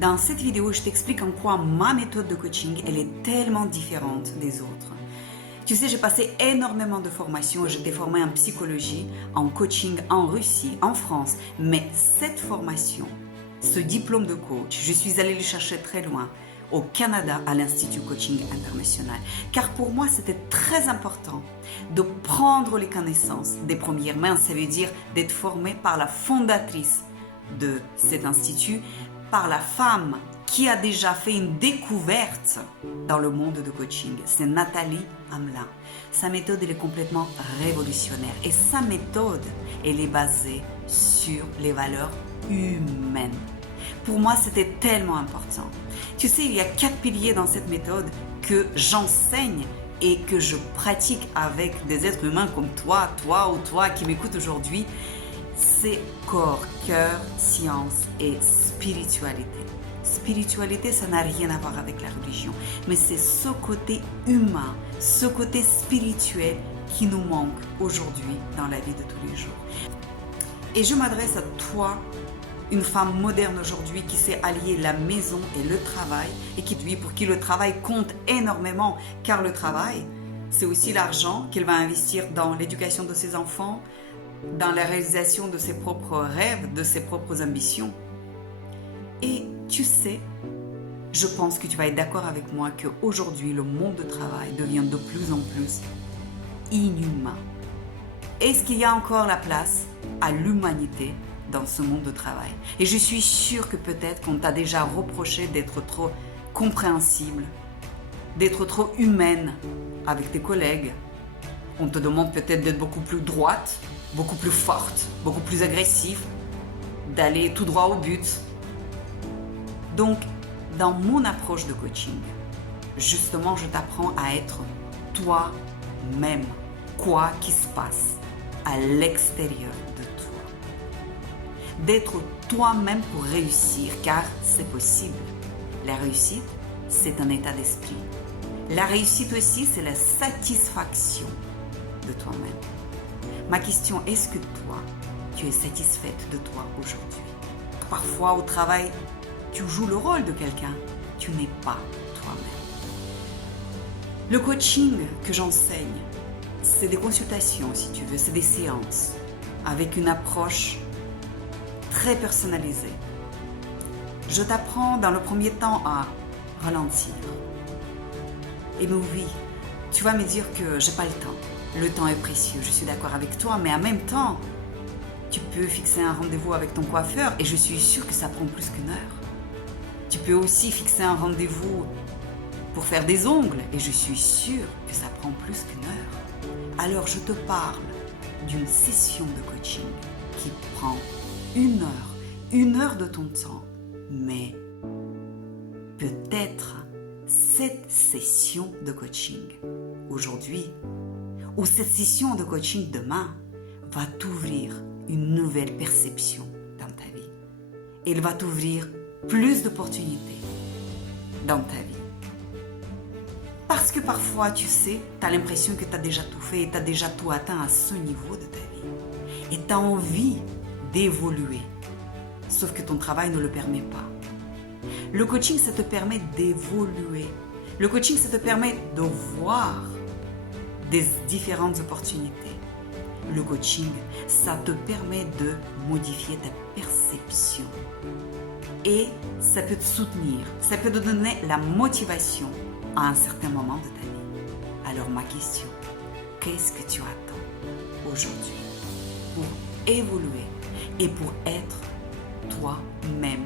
Dans cette vidéo, je t'explique en quoi ma méthode de coaching, elle est tellement différente des autres. Tu sais, j'ai passé énormément de formations. J'étais formée en psychologie, en coaching en Russie, en France. Mais cette formation, ce diplôme de coach, je suis allée le chercher très loin, au Canada, à l'Institut Coaching International. Car pour moi, c'était très important de prendre les connaissances des premières mains. Ça veut dire d'être formée par la fondatrice de cet institut, par la femme qui a déjà fait une découverte dans le monde de coaching. C'est Nathalie Hamelin. Sa méthode, elle est complètement révolutionnaire. Et sa méthode, elle est basée sur les valeurs humaines. Pour moi, c'était tellement important. Tu sais, il y a 4 piliers dans cette méthode que j'enseigne et que je pratique avec des êtres humains comme toi ou toi qui m'écoutes aujourd'hui. C'est corps, cœur, science et spiritualité. Spiritualité, ça n'a rien à voir avec la religion, mais c'est ce côté humain, ce côté spirituel qui nous manque aujourd'hui dans la vie de tous les jours. Et je m'adresse à toi, une femme moderne aujourd'hui qui sait allier la maison et le travail et pour qui le travail compte énormément, car le travail, c'est aussi l'argent qu'elle va investir dans l'éducation de ses enfants, dans la réalisation de ses propres rêves, de ses propres ambitions. Et tu sais, je pense que tu vas être d'accord avec moi qu'aujourd'hui, le monde du travail devient de plus en plus inhumain. Est-ce qu'il y a encore la place à l'humanité dans ce monde de travail? Et je suis sûre que peut-être qu'on t'a déjà reproché d'être trop compréhensible, d'être trop humaine avec tes collègues. On te demande peut-être d'être beaucoup plus droite, beaucoup plus forte, beaucoup plus agressive, d'aller tout droit au but. Donc, dans mon approche de coaching, justement, je t'apprends à être toi-même, quoi qu'il se passe à l'extérieur de toi. D'être toi-même pour réussir, car c'est possible. La réussite, c'est un état d'esprit. La réussite aussi, c'est la satisfaction de toi-même. Ma question, est-ce que toi, tu es satisfaite de toi aujourd'hui? Parfois, au travail, tu joues le rôle de quelqu'un, tu n'es pas toi-même. Le coaching que j'enseigne, c'est des consultations, si tu veux, c'est des séances avec une approche très personnalisée. Je t'apprends dans le premier temps à ralentir. Et oui, tu vas me dire que j'ai pas le temps. Le temps est précieux, je suis d'accord avec toi, mais en même temps, tu peux fixer un rendez-vous avec ton coiffeur et je suis sûre que ça prend plus qu'une heure. Tu peux aussi fixer un rendez-vous pour faire des ongles et je suis sûre que ça prend plus qu'une heure. Alors je te parle d'une session de coaching qui prend une heure de ton temps, mais peut-être cette session de coaching aujourd'hui ou cette session de coaching demain va t'ouvrir une nouvelle perception dans ta vie. Elle va t'ouvrir plus d'opportunités dans ta vie. Parce que parfois, tu sais, tu as l'impression que tu as déjà tout fait et tu as déjà tout atteint à ce niveau de ta vie. Et tu as envie d'évoluer. Sauf que ton travail ne le permet pas. Le coaching, ça te permet d'évoluer. Le coaching, ça te permet de voir des différentes opportunités. Le coaching, ça te permet de modifier ta perception. Et ça peut te soutenir, ça peut te donner la motivation à un certain moment de ta vie. Alors ma question, qu'est-ce que tu attends aujourd'hui pour évoluer et pour être toi-même